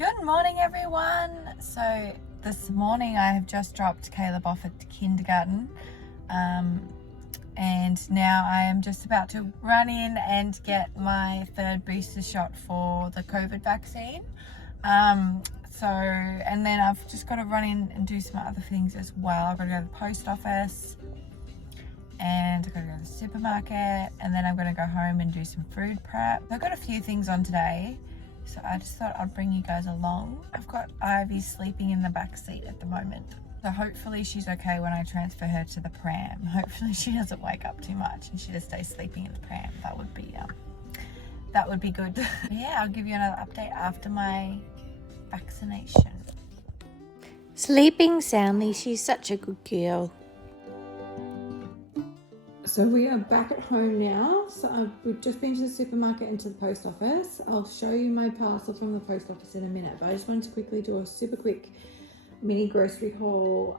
Good morning, everyone. So this morning I have just dropped Caleb off at kindergarten, and now I am just about to run in and get my third booster shot for the COVID vaccine. And then I've just got to run in and do some other things as well. I've got to go to the post office and I've got to go to the supermarket, and then I'm going to go home and do some food prep. I've got a few things on today, so I just thought I'd bring you guys along. I've got Ivy sleeping in the back seat at the moment, so hopefully she's okay when I transfer her to the pram. Hopefully she doesn't wake up too much and she just stays sleeping in the pram. That would be good. Yeah, I'll give you another update after my vaccination. Sleeping soundly, she's such a good girl. So we are back at home now. So we've just been to the supermarket and to the post office. I'll show you my parcel from the post office in a minute, but I just wanted to quickly do a super quick mini grocery haul.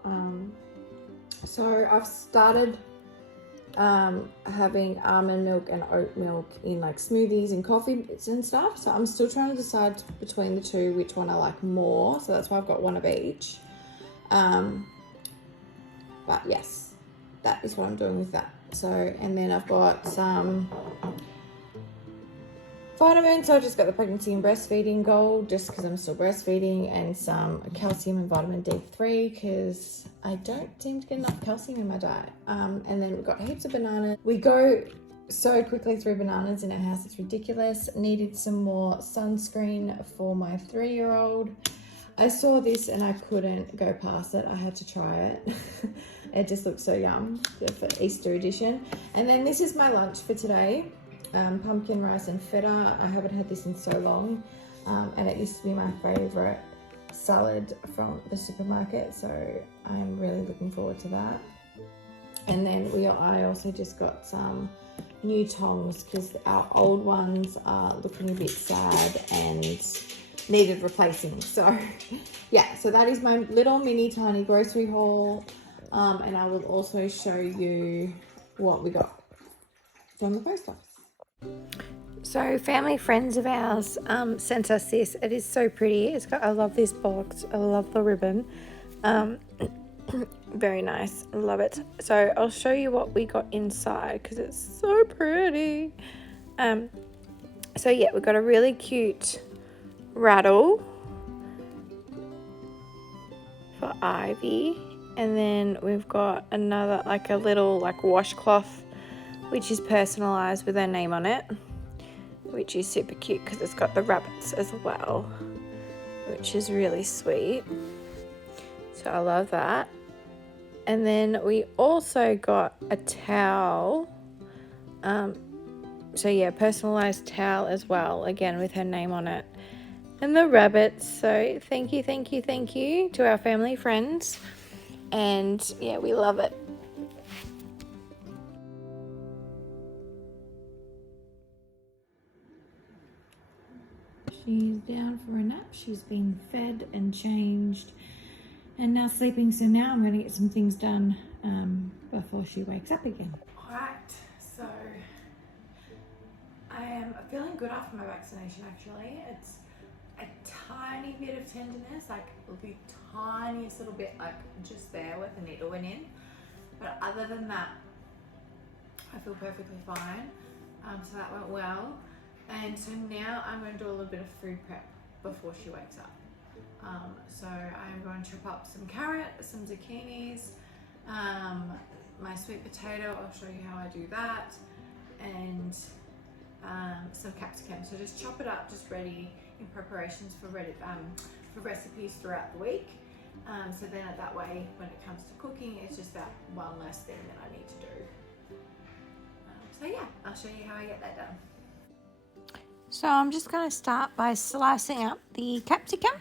So I've started having almond milk and oat milk in like smoothies and coffee and stuff. So I'm still trying to decide between the two which one I like more. So that's why I've got one of each. But yes, that is what I'm doing with that. So, and then I've got some vitamins. So I just got the pregnancy and breastfeeding gold just because I'm still breastfeeding, and some calcium and vitamin D3 because I don't seem to get enough calcium in my diet. And then we've got heaps of bananas. We go so quickly through bananas in our house, it's ridiculous. Needed some more sunscreen for my 3-year-old. I saw this and I couldn't go past it. I had to try it. It just looks so yum for Easter edition. And then this is my lunch for today. Pumpkin rice and feta. I haven't had this in so long. And it used to be my favorite salad from the supermarket. So I'm really looking forward to that. And then I also just got some new tongs because our old ones are looking a bit sad and needed replacing. So yeah, so that is my little mini tiny grocery haul. And I will also show you what we got from the post office. So family friends of ours sent us this. It is so pretty. I love this box. I love the ribbon. Very nice. I love it. So I'll show you what we got inside because it's so pretty. So yeah, we got a really cute rattle for Ivy. And then we've got another, like a little like washcloth, which is personalized with her name on it, which is super cute because it's got the rabbits as well, which is really sweet. So I love that. And then we also got a towel. So yeah, personalized towel as well, again with her name on it. And the rabbits. So thank you to our family friends. And yeah, we love it. She's down for a nap. She's been fed and changed and now sleeping. So now I'm going to get some things done before she wakes up again. Alright, so I am feeling good after my vaccination actually. It's a tiny bit of tenderness, like the tiniest little bit, like just there where the needle went in. But other than that, I feel perfectly fine. So that went well. And so now I'm going to do a little bit of food prep before she wakes up. So I'm going to chop up some carrot, some zucchinis, my sweet potato, I'll show you how I do that, and some capsicum. So just chop it up, just ready in preparations for recipes throughout the week. So then that way, when it comes to cooking, it's just that one less thing that I need to do. So yeah, I'll show you how I get that done. So I'm just going to start by slicing up the capsicum.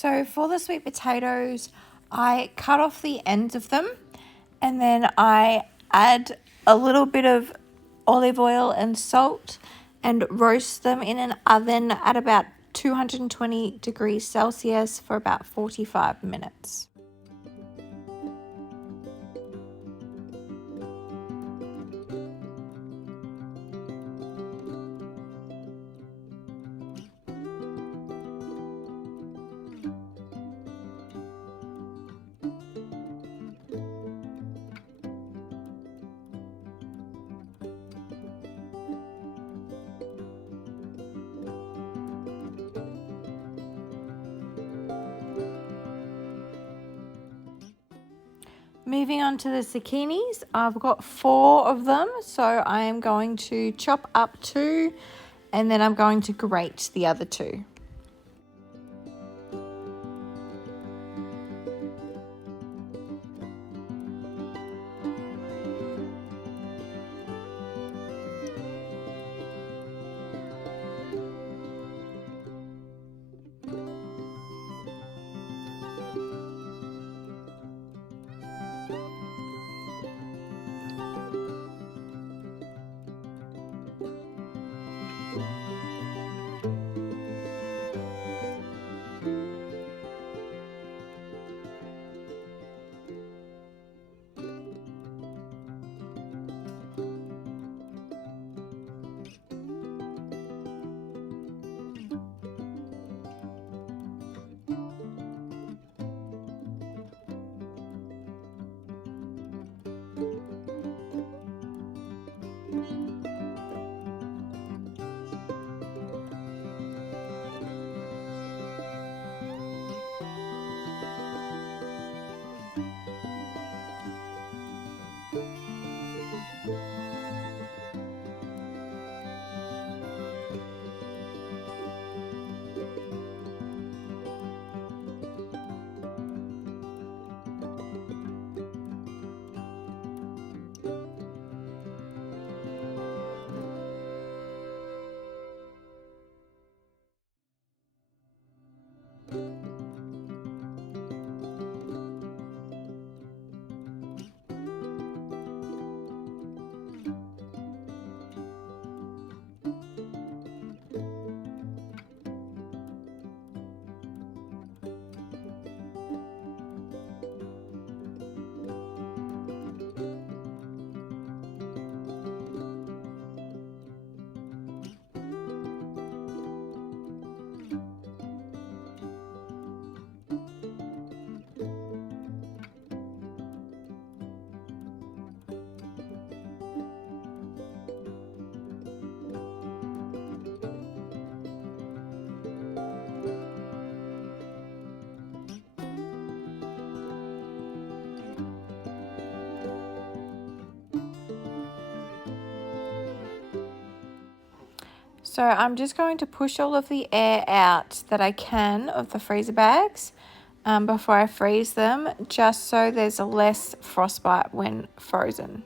So for the sweet potatoes, I cut off the ends of them and then I add a little bit of olive oil and salt and roast them in an oven at about 220 degrees Celsius for about 45 minutes. Moving on to the zucchinis, I've got 4 of them, so I am going to chop up 2 and then I'm going to grate the other 2. So I'm just going to push all of the air out that I can of the freezer bags before I freeze them, just so there's less frostbite when frozen.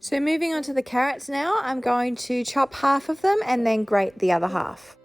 So moving on to the carrots now, I'm going to chop half of them and then grate the other half.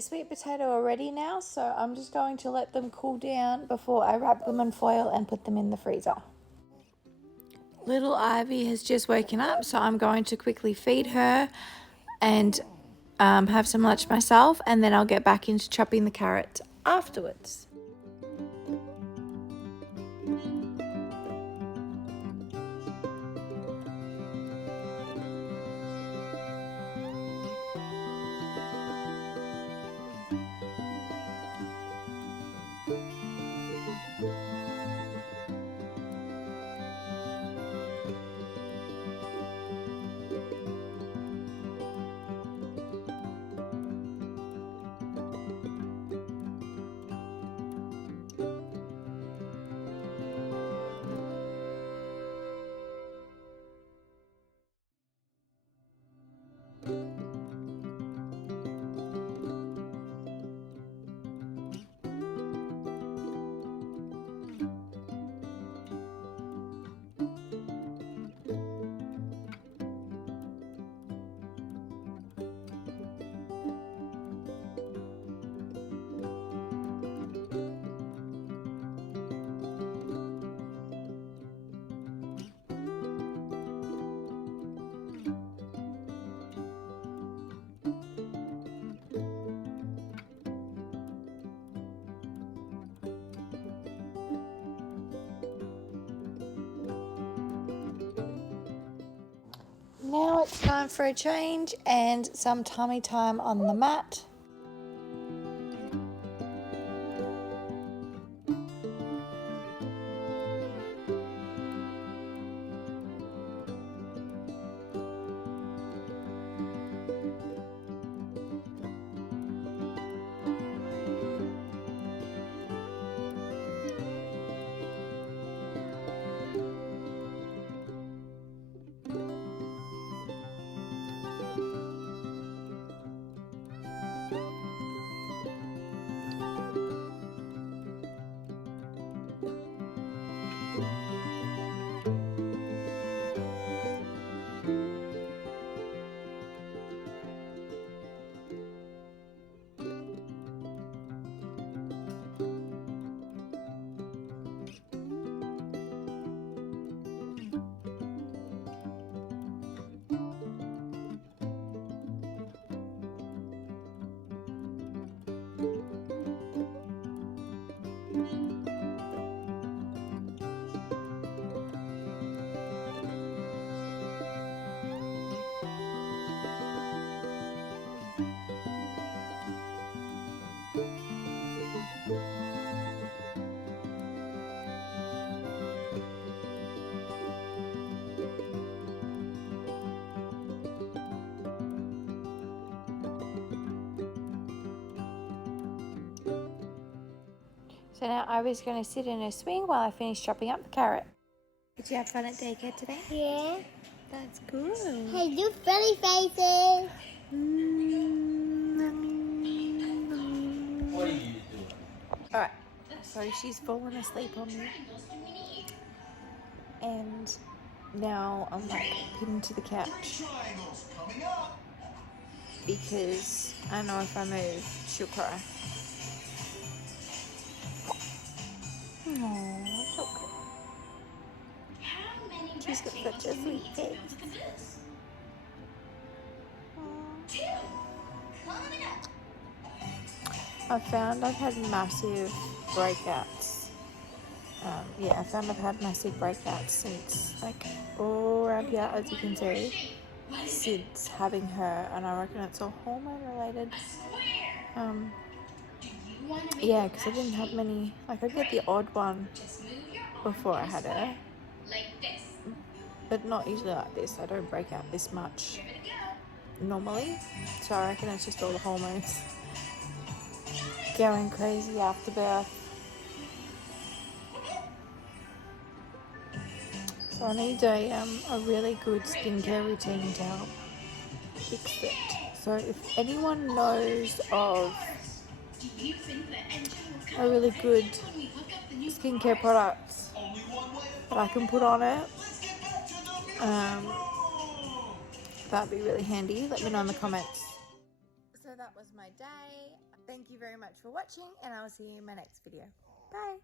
the sweet potato already now, so I'm just going to let them cool down before I wrap them in foil and put them in the freezer. Little Ivy has just woken up, so I'm going to quickly feed her and have some lunch myself, and then I'll get back into chopping the carrots afterwards. Now it's time for a change and some tummy time on the mat. So now Ivy's going to sit in her swing while I finish chopping up the carrot. Did you have fun at daycare today? Yeah. That's good. Hey, do funny faces. What are you doing? Alright, so she's fallen asleep on me. And now I'm like pinned to the couch. Because I know if I move, she'll cry. Aww, so good. She's got such a sweet face. I found I've had massive breakouts. I found I've had massive breakouts since, like, all around here, as you can see, since having her, and I reckon it's all hormone related. Yeah, because I didn't have many, like, I get the odd one before I had her, but not usually like this. I don't break out this much normally, so I reckon it's just all the hormones going crazy after birth. So I need a really good skincare routine to help fix it. So if anyone knows of a really good skincare product that I can put on it, that'd be really handy. Let me know in the comments. So that was my day. thank you very much for watching, and I'll see you in my next video. Bye.